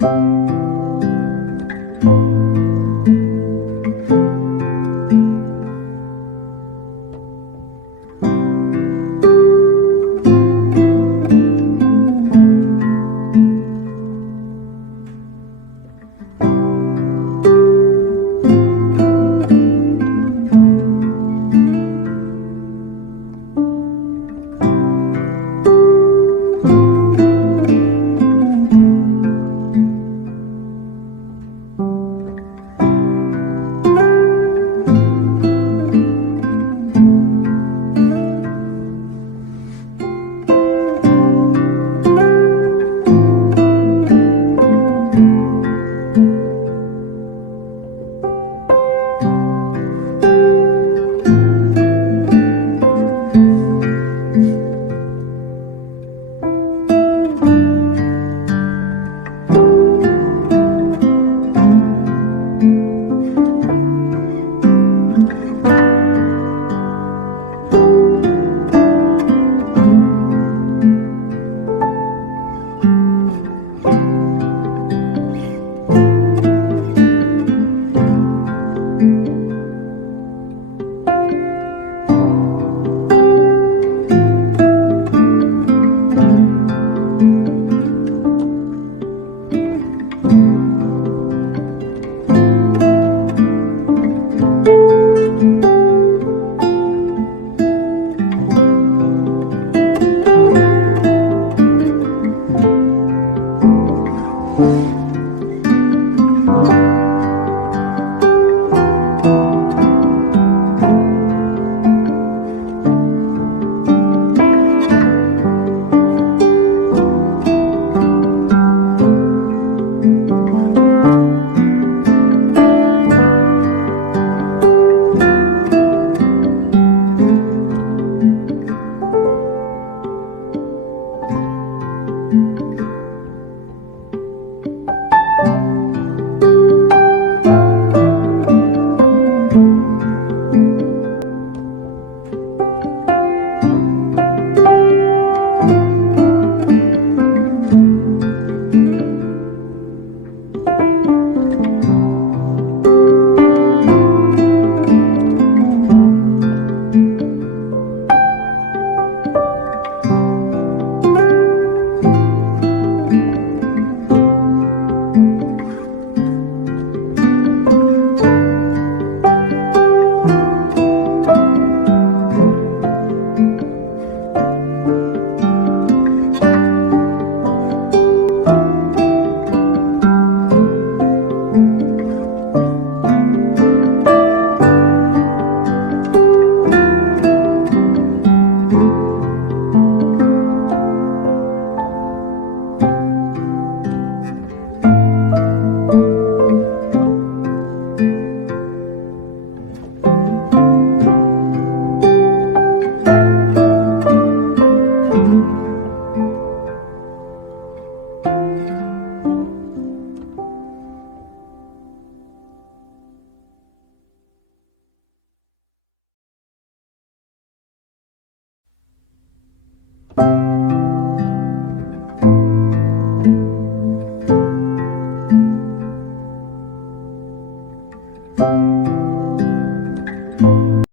thank mm -hmm. you Mm-hmm.